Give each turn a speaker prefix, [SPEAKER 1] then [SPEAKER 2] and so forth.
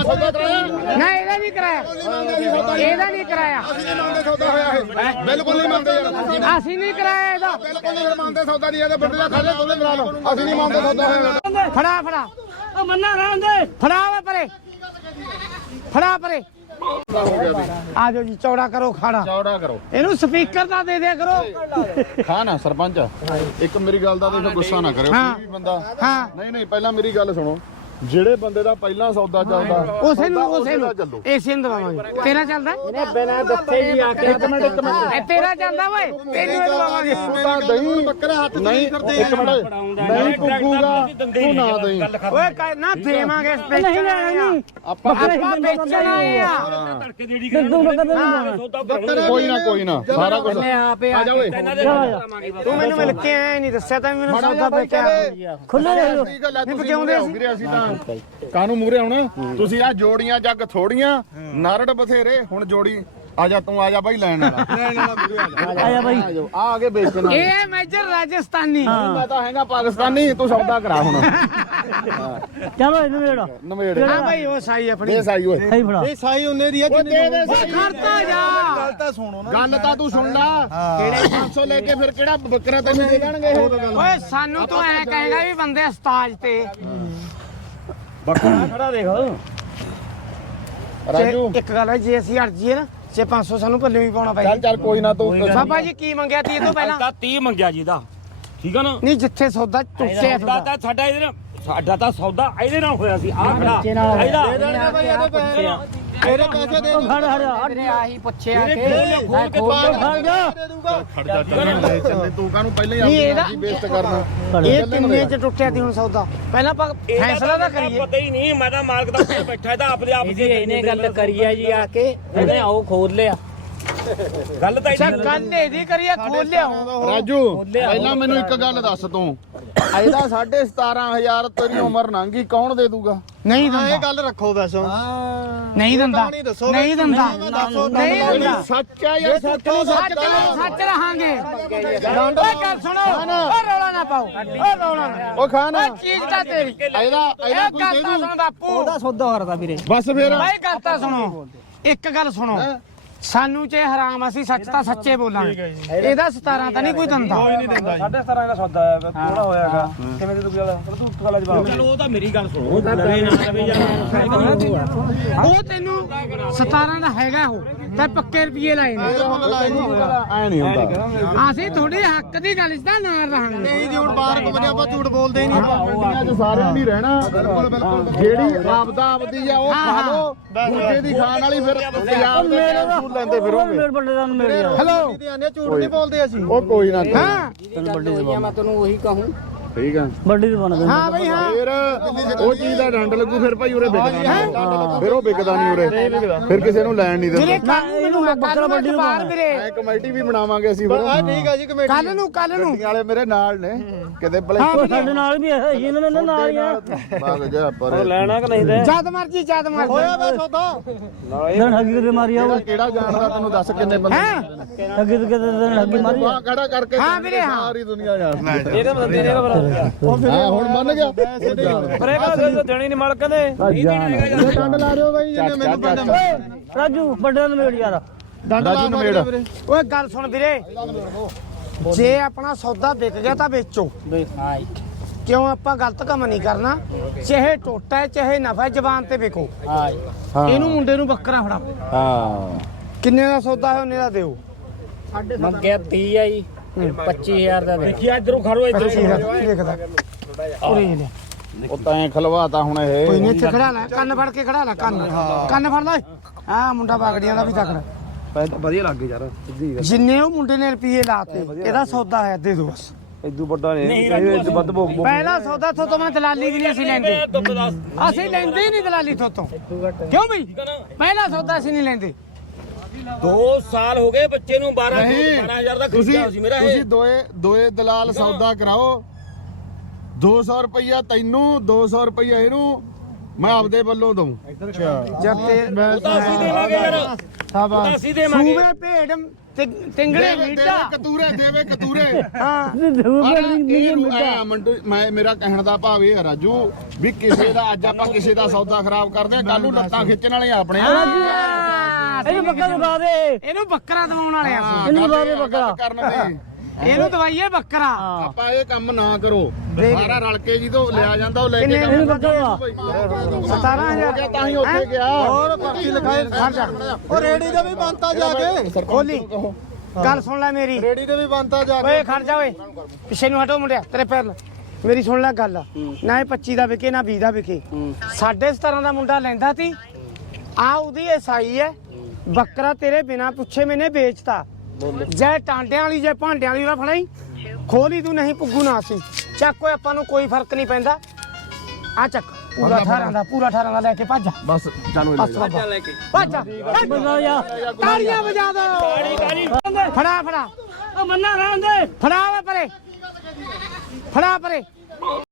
[SPEAKER 1] ਸੌਦਾ ਕਰਾਇਆ
[SPEAKER 2] ਨਾ ਇਹਦਾ ਨਹੀਂ ਕਰਾਇਆ ਇਹਦਾ ਨਹੀਂ ਕਰਾਇਆ
[SPEAKER 1] ਅਸੀਂ ਨਹੀਂ ਮੰਨਦੇ ਸੌਦਾ ਹੋਇਆ ਇਹ ਬਿਲਕੁਲ ਨਹੀਂ ਮੰਨਦੇ ਯਾਰ
[SPEAKER 2] ਅਸੀਂ ਨਹੀਂ ਕਰਾਇਆ ਇਹਦਾ
[SPEAKER 1] ਬਿਲਕੁਲ ਨਹੀਂ ਮੰਨਦੇ ਸੌਦਾ ਨਹੀਂ ਇਹਦੇ ਬੰਦੇ ਦਾ ਖਾਲੇ ਦੋਨੇ ਬਣਾ ਲਓ ਅਸੀਂ ਨਹੀਂ ਮੰਨਦੇ ਸੌਦਾ ਹੋਇਆ
[SPEAKER 2] ਫੜਾ ਫੜਾ
[SPEAKER 3] ਉਹ ਮੰਨਾ ਰਹਿਣ ਦੇ
[SPEAKER 2] ਫੜਾ ਵੇ ਪਰੇ ਫੜਾ ਪਰੇ ਆ ਜਾਓ ਜੀ ਚੌੜਾ ਕਰੋ ਖਾੜਾ
[SPEAKER 1] ਚੌੜਾ ਕਰੋ
[SPEAKER 2] ਇਹਨੂੰ ਸਪੀਕਰ ਦਾ ਦੇ ਦਿਆ ਕਰੋ
[SPEAKER 1] ਖਾ ਨਾ ਸਰਪੰਚ ਇੱਕ ਮੇਰੀ ਗੱਲ ਦਾ ਦੇਖੋ ਗੁੱਸਾ ਨਾ ਕਰਿਓ ਕੋਈ ਵੀ ਬੰਦਾ
[SPEAKER 2] ਹਾਂ
[SPEAKER 1] ਨਹੀਂ ਪਹਿਲਾਂ ਮੇਰੀ ਗੱਲ ਸੁਣੋ ਜਿਹੜੇ ਬੰਦੇ ਦਾ ਪਹਿਲਾਂ ਸੌਦਾ ਚੱਲਦਾ
[SPEAKER 2] ਉਸੇ ਨੂੰ ਏਸੇ ਨੂੰ ਦਵਾਵਾਂਗੇ ਤੇਰਾ ਚੱਲਦਾ
[SPEAKER 3] ਇਹਨੇ ਬਿਨਾਂ ਦੱਸੇ ਜੀ ਆ ਕੇ
[SPEAKER 1] ਇੱਕ ਮਿੰਟ
[SPEAKER 2] ਇਹ ਤੇਰਾ ਚੱਲਦਾ ਓਏ ਤੈਨੂੰ ਇਹ ਦਵਾਵਾਂਗੇ
[SPEAKER 1] ਤੂੰ ਤਾਂ ਦਹੀਂ ਬੱਕਰਾ ਹੱਥ ਨਹੀਂ ਇੱਕ ਮਿੰਟ ਨਹੀਂ ਪੁੱਗੂਗਾ ਤੂੰ ਨਾ ਦਹੀਂ
[SPEAKER 2] ਓਏ ਨਾ ਦੇਵਾਂਗੇ
[SPEAKER 3] ਨਹੀਂ ਨਹੀਂ
[SPEAKER 1] ਆਪਾਂ
[SPEAKER 2] ਵੇਚਣਾ ਆ
[SPEAKER 1] ਕੋਈ ਨਾ ਸਾਰਾ ਕੁਝ
[SPEAKER 2] ਆਪੇ
[SPEAKER 1] ਆ ਜਾ ਓਏ
[SPEAKER 2] ਤੂੰ ਮੈਨੂੰ ਮਿਲ ਕੇ ਆਇਆ ਨਹੀਂ ਦੱਸਿਆ ਤਾਂ ਮੈਨੂੰ ਸੌਦਾ ਵੇਚਿਆ
[SPEAKER 3] ਖੁੱਲੇ
[SPEAKER 1] ਕੀ ਗੱਲ ਹੈ ਤੁਸੀਂ ਵੀਰੇ ਅਸੀਂ ਤਾਂ ਕਾਹਨੂੰ ਮੂਰੇ ਹੁਣ ਤੁਸੀਂ ਆ ਜੋੜੀਆਂ ਜੱਗ ਥੋੜੀਆਂ ਨਾਰੜ ਬਥੇਰੇ ਹੁਣ ਜੋੜੀ ਆ ਜਾ ਤੂੰ ਆ ਜਾ ਬਾਈ ਲੈਣ ਵਾਲਾ
[SPEAKER 3] ਆ ਜਾ ਬਾਈ
[SPEAKER 1] ਆ ਆਗੇ ਵੇਚਣਾ
[SPEAKER 2] ਇਹ ਹੈ ਮੇਜਰ ਰਾਜਸਥਾਨੀ
[SPEAKER 1] ਮੈਂ ਤਾਂ ਹੈਗਾ ਪਾਕਿਸਤਾਨੀ ਤੂੰ ਸੌਦਾ ਕਰਾ ਹੁਣ
[SPEAKER 3] ਚਲੋ ਇਹਨੂੰ ਮੇੜਾ
[SPEAKER 1] ਨਵੇੜੇ
[SPEAKER 2] ਹਾਂ ਭਾਈ ਉਹ ਸਾਈ ਆਪਣੀ
[SPEAKER 1] ਦੇ ਸਾਈ ਓਏ
[SPEAKER 3] ਸਹੀ ਫੜਾ
[SPEAKER 1] ਸਾਈ ਉਹਨੇ ਦੀ ਆ ਦੇ ਦੇ ਸਾਈ
[SPEAKER 2] ਖੜਤਾ ਜਾ
[SPEAKER 1] ਗੱਲ ਤਾਂ ਤੂੰ ਸੁਣ ਲਾ ਕਿਹੜੇ 500 ਲੈ ਕੇ ਫਿਰ ਕਿਹੜਾ ਬੱਕਰਾ ਤੈਨੂੰ ਦੇ ਦੇਣਗੇ ਇਹ
[SPEAKER 2] ਓਏ ਸਾਨੂੰ ਤੂੰ ਐ ਕਹੇਗਾ ਵੀ ਬੰਦੇ ਉਸਤਾਦ ਤੇ
[SPEAKER 3] ਬੱਕਰਾ ਖੜਾ ਦੇਖ
[SPEAKER 1] ਰਾਜੂ
[SPEAKER 2] ਇੱਕ ਗੱਲ ਹੈ ਜੇ ਅਸੀਂ ਅੜ ਜੀਏ ਨਾ ਜੇ 500 ਸਾਨੂੰ ਪੱਲੇ ਵੀ ਪਾਉਣਾ
[SPEAKER 1] ਚੱਲ ਚੱਲ ਕੋਈ ਨਾ ਤੂੰ
[SPEAKER 2] ਬਾਬਾ ਜੀ ਕੀ ਮੰਗਿਆ ਤੀ ਇਹ ਤੋਂ ਪਹਿਲਾਂ
[SPEAKER 4] ਤਾਂ 30 ਮੰਗਿਆ ਜੀ ਦਾ ਠੀਕ ਆ ਨਾ
[SPEAKER 2] ਨਹੀਂ ਜਿੱਥੇ ਸੌਦਾ ਟੁੱਟਿਆ
[SPEAKER 4] ਸੌਦਾ ਤਾਂ ਸਾਡਾ ਇਹਦੇ ਨਾਲ ਸਾਡਾ ਤਾਂ ਸੌਦਾ ਇਹਦੇ ਨਾਲ ਹੋਇਆ ਸੀ ਆਹ ਖੜਾ ਇਹਦਾ
[SPEAKER 1] ਤੇਰੇ ਪੈਸੇ ਦੇ
[SPEAKER 3] ਖੜ ਹੜ
[SPEAKER 2] ਵੀਰੇ ਆਹੀ ਪੁੱਛਿਆ ਕਿ
[SPEAKER 3] ਖੜ ਜਾ
[SPEAKER 1] ਖੜ ਜਾ ਚੱਲੇ ਤੂੰ ਕਾਹਨੂੰ ਪਹਿਲਾਂ
[SPEAKER 2] ਨਹੀਂ,
[SPEAKER 1] ਹੀ
[SPEAKER 2] ਇਹਦਾ-
[SPEAKER 1] ਆਪਣੀ ਬੇਇੱਜ਼ਤ ਕਰਨਾ
[SPEAKER 2] ਇਹ ਕਿੰਨੇ ਚ ਟੁੱਟਿਆ ਤੀ ਹੁਣ ਸੌਦਾ ਪਹਿਲਾਂ ਆਪਾਂ ਫੈਸਲਾ ਤਾਂ ਕਰੀਏ
[SPEAKER 4] ਪਤਾ ਹੀ ਨਹੀਂ ਮੈਂ ਤਾਂ ਮਾਲਕ ਦਾ ਉੱਤੇ ਬੈਠਾ ਇਹਦਾ ਆਪਦੇ ਆਪ ਦੀ
[SPEAKER 3] ਇਹਨੇ ਗੱਲ ਕਰੀ ਆ ਜੀ ਆ ਕੇ ਇਹਨੇ ਆਓ ਖੋਦ ਲਿਆ
[SPEAKER 4] ਗੱਲ ਤਾਂ
[SPEAKER 2] ਅੱਛਾ ਗੱਲ ਇਹਦੀ ਕਰੀਏ ਖੋਲ ਲਿਆਓ
[SPEAKER 1] ਰਾਜੂ ਪਹਿਲਾਂ ਮੈਨੂੰ ਇੱਕ ਗੱਲ ਦੱਸ ਤੂੰ ਇਹਦਾ 17,500 ਤੇਰੀ ਉਮਰ ਲੰਘੀ ਕੌਣ ਦੇ ਦੂਗਾ
[SPEAKER 2] ਨਹੀਂ ਦਿੰਦਾ
[SPEAKER 5] ਇਹ ਗੱਲ ਰੱਖੋ ਬਸ
[SPEAKER 2] ਨਹੀਂ ਦਿੰਦਾ ਨਹੀਂ ਦਿੰਦਾ ਨਹੀਂ ਦਿੰਦਾ
[SPEAKER 1] ਸੱਚ ਆ ਯਾਰ ਸੱਚ
[SPEAKER 2] ਸੱਚ ਰਹਾਂਗੇ ਓਏ ਗੱਲ ਸੁਣੋ ਓ ਰੌਲਾ ਨਾ ਪਾਓ ਓ ਰੌਲਾ ਨਾ
[SPEAKER 1] ਉਹ ਖਾ ਨਾ
[SPEAKER 2] ਓਏ ਚੀਜ਼ ਤਾਂ ਤੇਰੀ
[SPEAKER 1] ਇਹਦਾ
[SPEAKER 2] ਇਹ
[SPEAKER 1] ਕੋਈ
[SPEAKER 2] ਗੱਲ
[SPEAKER 1] ਦੇ
[SPEAKER 2] ਤਾਂ
[SPEAKER 1] ਦੂ
[SPEAKER 2] ਸੁਣ ਬਾਪੂ
[SPEAKER 3] ਉਹਦਾ ਸੌਦਾ ਕਰਦਾ ਵੀਰੇ
[SPEAKER 1] ਬਸ ਫਿਰ
[SPEAKER 2] ਭਾਈ ਗੱਲ ਤਾਂ ਸੁਣੋ ਇੱਕ ਗੱਲ ਸੁਣੋ ਸਾਨੂੰ ਚੇ ਹਰਾਮ ਅਸੀਂ ਸੱਚ ਤਾਂ ਸੱਚੇ ਬੋਲਾਂਗੇ ਇਹਦਾ 17 ਤਾਂ ਨਹੀਂ ਕੋਈ ਦਿੰਦਾ
[SPEAKER 5] ਸਾਢੇ 17 ਦਾ ਸੌਦਾ ਹੈ ਥੋੜਾ ਹੋਇਆਗਾ ਕਿਵੇਂ ਦੇ ਤੂੰ ਤੂੰ ਗੱਲ ਜਵਾਬ
[SPEAKER 4] ਚਲੋ ਉਹ ਤਾਂ ਮੇਰੀ ਗੱਲ ਸੁਣੋ ਉਹ ਤਾਂ
[SPEAKER 2] ਉਹ ਤੈਨੂੰ 17 ਦਾ ਹੈਗਾ ਉਹ ਤੇ ਪੱਕੇ ਰੁਪਏ ਲਾਏ ਨੇ
[SPEAKER 1] ਐ ਨਹੀਂ ਹੁੰਦਾ
[SPEAKER 2] ਅਸੀਂ ਤੁਹਾਡੇ ਹੱਕ ਦੀ ਗੱਲ 'ਚ ਤਾਂ ਨਾਲ ਰਹਾਂਗੇ
[SPEAKER 5] ਨਹੀਂ ਜੀ ਹੁਣ ਬਾਹਰ ਘੁੰਮਦੇ ਆਪਾਂ ਝੂਠ ਬੋਲਦੇ ਹੀ ਨਹੀਂ
[SPEAKER 1] ਮੰਡੀਆਂ 'ਚ ਸਾਰਿਆਂ ਦੀ ਰਹਿਣਾ ਬਿਲਕੁਲ ਬਿਲਕੁਲ ਜਿਹੜੀ ਆਪਦੀ ਆ ਉਹ ਖਾ ਲੋ ਦੂਜੇ ਦੀ ਖਾਣ ਵਾਲੀ ਫਿਰ ਪੰਜਾਬ ਦੇ ਰਸੂਲ ਲੈਂਦੇ ਫਿਰੋਗੇ
[SPEAKER 3] ਮੇਰੇ ਬੰਦੇ ਦਾ ਮਿਲ ਗਿਆ
[SPEAKER 2] ਹੈਲੋ
[SPEAKER 5] ਝੂਠ ਨਹੀਂ ਬੋਲਦੇ ਅਸੀਂ
[SPEAKER 1] ਉਹ ਕੋਈ ਨਾ
[SPEAKER 2] ਹਾਂ
[SPEAKER 3] ਮੈਂ ਤੈਨੂੰ ਉਹੀ ਕਹੂੰ
[SPEAKER 1] ਠੀਕ ਆ
[SPEAKER 3] ਵੱਡੀ ਦੁਕਾਨ ਦੇ
[SPEAKER 2] ਹਾਂ ਬਈ ਹਾਂ
[SPEAKER 1] ਫਿਰ ਉਹ ਚੀਜ਼ ਦਾ ਡੰਡ ਲੱਗੂ ਫਿਰ ਭਾਈ ਉਰੇ ਵਿਕਦਾ ਫਿਰ ਉਹ ਵਿਕਦਾ ਨਹੀਂ ਉਰੇ ਫਿਰ ਕਿਸੇ ਨੂੰ ਲੈਣ ਨਹੀਂ
[SPEAKER 2] ਵੀਰੇ
[SPEAKER 1] ਦਿੰਦਾ
[SPEAKER 2] ਕੱਲ ਨੂੰ ਬੱਕਰਾ ਵੱਡੀ ਬਾਹਰ ਵੀਰੇ
[SPEAKER 1] ਐ ਕਮੇਟੀ ਵੀ ਬਣਾਵਾਂਗੇ ਅਸੀਂ ਫਿਰ
[SPEAKER 5] ਠੀਕ ਆ ਜੀ ਕਮੇਟੀ
[SPEAKER 2] ਕੱਲ ਨੂੰ
[SPEAKER 1] ਗੱਡੀਆਂ ਵਾਲੇ ਮੇਰੇ ਨਾਲ ਨੇ ਕਿਤੇ ਭਲੇ
[SPEAKER 3] ਸਾਡੇ ਨਾਲ ਵੀ ਹੈ ਇਹਨਾਂ ਨੇ ਨਾਲ ਹੀ ਆ
[SPEAKER 1] ਬਾਗ ਜਾ ਪਰ
[SPEAKER 3] ਲੈਣਾ ਕਿ ਨਹੀਂ ਤੇ
[SPEAKER 2] ਜਦ ਮਰਜੀ
[SPEAKER 5] ਹੋਇਆ ਵਾ ਸੌਦਾ
[SPEAKER 3] ਦਿਨ ਹੱਗੀ ਤੇ ਮਾਰੀ ਆ
[SPEAKER 1] ਕਿਹੜਾ ਜਾਣਦਾ ਤੈਨੂੰ ਦੱਸ ਕਿੰਨੇ ਬੰਦੇ
[SPEAKER 2] ਹੈ
[SPEAKER 3] ਅੱਗੇ ਤੇ ਕਿਤੇ ਦਿਨ ਹੱਗੀ ਮਾਰੀ
[SPEAKER 1] ਬਾਹ ਖੜਾ ਕਰਕੇ
[SPEAKER 2] ਹਾਂ ਵੀਰੇ, ਹਾਂ।
[SPEAKER 1] ਸਾਰੀ ਦੁਨੀਆ ਜਾਣਦੀ
[SPEAKER 3] ਇਹਦੇ ਬੰਦੇ ਨੇ
[SPEAKER 1] ਹਾਂ ਹੁਣ ਮੰਨ ਗਿਆ
[SPEAKER 3] ਬਰੇਗਾ ਦੇਣੀ ਨਹੀਂ ਮਲਕ ਨੇ
[SPEAKER 5] ਡੰਡ ਲਾ ਦਿਓ ਬਾਈ ਜਿਹਨੇ ਮੈਨੂੰ ਬੰਦਾ
[SPEAKER 3] ਰਾਜੂ ਵੱਡੇ ਨੂੰ ਮੇੜ ਯਾਰ
[SPEAKER 1] ਰਾਜੂ ਨਵੇੜ
[SPEAKER 2] ਓਏ ਗੱਲ ਸੁਣ ਵੀਰੇ ਜੇ ਆਪਣਾ ਸੌਦਾ ਵਿਕ ਗਿਆ ਤਾਂ ਵੇਚੋ ਕਿਉਂ ਆਪਾਂ ਗਲਤ ਕੰਮ ਨਹੀਂ ਕਰਨਾ ਚਾਹੇ ਟੋਟਾ ਹੈ ਚਾਹੇ ਨਫਾ ਹੈ, ਜ਼ਬਾਨ ਤੇ ਵਿਕੋ ਇਹਨੂੰ ਮੁੰਡੇ ਨੂੰ ਬੱਕਰਾ ਫੜਾ
[SPEAKER 1] ਹਾਂ
[SPEAKER 2] ਕਿੰਨੇ ਦਾ ਸੌਦਾ ਹੈ ਉਹਨੇ ਦਾ ਦਿਓ
[SPEAKER 3] ਮੰਗਿਆ 30 ਆ ਜੀ 25000 ਦਾ ਦੇ
[SPEAKER 4] ਦੇਖਿਆ ਇਧਰੋਂ ਖੜੋ ਇਧਰੋਂ
[SPEAKER 2] ਦੇਖਦਾ ਉਰੇ ਹੀ ਲੈ
[SPEAKER 1] ਉਹ ਤਾਂ ਐ ਖਲਵਾਤਾ ਹੁਣ ਇਹ
[SPEAKER 2] ਕੋਈ ਨਹੀਂ ਇੱਥੇ ਖੜਾ ਲੈ ਕੰਨ ਫੜ ਕੇ ਖੜਾ ਲੈ ਕੰਨ ਫੜ ਲੈ ਆ ਮੁੰਡਾ ਬਾਗੜੀਆਂ ਦਾ ਵੀ ਤਕੜਾ
[SPEAKER 5] ਵਧੀਆ ਲੱਗ ਗਈ ਯਾਰ ਸਿੱਧੀ
[SPEAKER 2] ਜਿੰਨੇ ਉਹ ਮੁੰਡੇ ਨੇ ਰੁਪਏ ਲਾਤੇ ਇਹਦਾ ਸੌਦਾ ਹੈ ਦੇ ਦੋ ਬਸ
[SPEAKER 5] ਇਦੋਂ ਵੱਡਾ
[SPEAKER 4] ਨਹੀਂ ਰਾਜੂ
[SPEAKER 5] ਵੱਧ ਭੋਗ
[SPEAKER 2] ਪਹਿਲਾ ਸੌਦਾ ਤੋਂ ਮੈਂ ਦਲਾਲੀ ਵੀ ਨਹੀਂ ਅਸੀਂ ਲੈਂਦੇ ਅਸੀਂ ਲੈਂਦੇ ਹੀ ਨਹੀਂ ਦਲਾਲੀ ਤੋਂ ਕਿਉਂ ਬਈ ਪਹਿਲਾ ਸੌਦਾ ਅਸੀਂ ਨਹੀਂ ਲੈਂਦੇ
[SPEAKER 4] 2 ਸਾਲ ਹੋ ਗਏ ਬੱਚੇ ਨੂੰ 12000 ਦਾ ਖਰਚਾ ਸੀ ਮੇਰਾ
[SPEAKER 1] ਤੁਸੀਂ
[SPEAKER 4] ਇਹ
[SPEAKER 1] ਦੋਏ ਦਲਾਲ ਸੌਦਾ ਕਰਾਓ 200 ਰੁਪਇਆ ਤੈਨੂੰ 200 ਰੁਪਇਆ ਇਹਨੂੰ ਮੈਂ ਆਪਦੇ ਵੱਲੋਂ ਦਊ
[SPEAKER 2] ਜਦ ਤੇ
[SPEAKER 4] ਅਸੀਂ ਦੇਵਾਂਗੇ ਯਾਰ
[SPEAKER 2] ਸਾਬਾ
[SPEAKER 4] ਅਸੀਂ ਦੇਵਾਂਗੇ
[SPEAKER 2] ਸੂਬੇ ਭੇਡ ਟਿੰਗੜੇ
[SPEAKER 1] ਦੇਵੇ
[SPEAKER 2] ਮੀਟਾ
[SPEAKER 1] ਦੇਵੇ ਕਤੂਰੇ
[SPEAKER 2] ਹਾਂ
[SPEAKER 1] ਮੰਟੂ ਮੈਂ ਮੇਰਾ ਕਹਿਣ ਦਾ ਭਾਵ ਇਹ ਹੈ ਰਾਜੂ ਵੀ ਕਿਸੇ ਦਾ ਅੱਜ ਆਪਾਂ ਕਿਸੇ ਦਾ ਸੌਦਾ ਖਰਾਬ ਕਰਦੇ ਆ ਕੱਲ ਨੂੰ ਲੱਤਾਂ ਖਿੱਚਣ ਵਾਲੇ ਆਪਣੇ
[SPEAKER 5] ਇਹਨੂੰ ਬੱਕਰਾ ਦਵਾ ਦੇ
[SPEAKER 2] ਇਹਨੂੰ ਬੱਕਰਾ ਦਵਾਉਣ ਵਾਲੇ ਆ ਅਸੀਂ।
[SPEAKER 1] ਇਹਨੂੰ ਦਵਾ ਦੇ ਬੱਕਰਾ ਕਰਨ ਦੇ
[SPEAKER 2] ਇਹਨੂੰ ਦਵਾਈਏ ਬੱਕਰਾ
[SPEAKER 1] ਆਪਾਂ ਇਹ ਕੰਮ ਨਾ ਕਰੋ ਸਾਰਾ ਰਲ ਕੇ ਜਦੋਂ ਲਿਆ ਜਾਂਦਾ ਉਹ ਲੈ ਕੇ
[SPEAKER 2] ਕਿੰਨੇ
[SPEAKER 1] ਜਾਓ।
[SPEAKER 2] ਬੱਕਰਾ 17000
[SPEAKER 1] ਤਾਂ ਹੀ ਉੱਥੇ ਗਿਆ
[SPEAKER 2] ਹੋਰ ਪਰਚੀ ਲਿਖਾਏ ਖੜ ਜਾ
[SPEAKER 1] ਉਹ ਰੇੜੀ ਦੇ ਵੀ ਬੰਤਾ ਜਾ ਕੇ
[SPEAKER 2] ਖੋਲੀ ਗੱਲ ਸੁਣ ਲੈ ਮੇਰੀ
[SPEAKER 1] ਰੇੜੀ ਦੇ ਵੀ ਬੰਤਾ ਜਾ
[SPEAKER 2] ਓਏ ਖੜ ਜਾ ਓਏ ਪਿੱਛੇ ਨੂੰ ਹਟੋ ਮੁੰਡਿਆ ਤੇਰੇ ਪੈਰ ਮੇਰੀ ਸੁਣ ਲੈ ਗੱਲ ਨਾ ਇਹ 25 ਦਾ ਵਿਕੇ ਨਾ 20 ਦਾ ਵਿਕੇ 17.5 ਦਾ ਮੁੰਡਾ ਲੈਂਦਾ ਸੀ ਆ ਉਹਦੀ ਐਸਾਈ ਹੈ ਬੱਕਰਾ ਤੇਰੇ ਬਿਨਾ ਪੁੱਛੇ ਮੈਨੇ ਵੇਚਤਾ ਜੇ ਟਾਂਡਿਆਂ ਵਾਲੀ ਜੇ ਭਾਂਡਿਆਂ ਵਾਲੀ ਨਾ ਫੜਾਈ ਖੋਲੀ ਤੂੰ ਨਹੀਂ ਪੁੱਗੂ ਨਾ ਸੀ ਚੱਕ ਓਏ ਆਪਾਂ ਨੂੰ ਕੋਈ ਫਰਕ ਨਹੀਂ ਪੈਂਦਾ ਆ ਚੱਕ ਪੂਰਾ 18 ਦਾ ਲੈ ਕੇ ਭੱਜ
[SPEAKER 1] ਬਸ ਚਲੋ
[SPEAKER 2] ਬਸ ਬਾਬਾ ਭੱਜ ਤਾੜੀਆਂ ਵਜਾ ਦੋ ਫੜਾ
[SPEAKER 5] ਉਹ ਮੰਨਾ ਰਹਿਣ ਦੇ
[SPEAKER 2] ਫੜਾ ਓਏ ਪਰੇ ਫੜਾ ਪਰੇ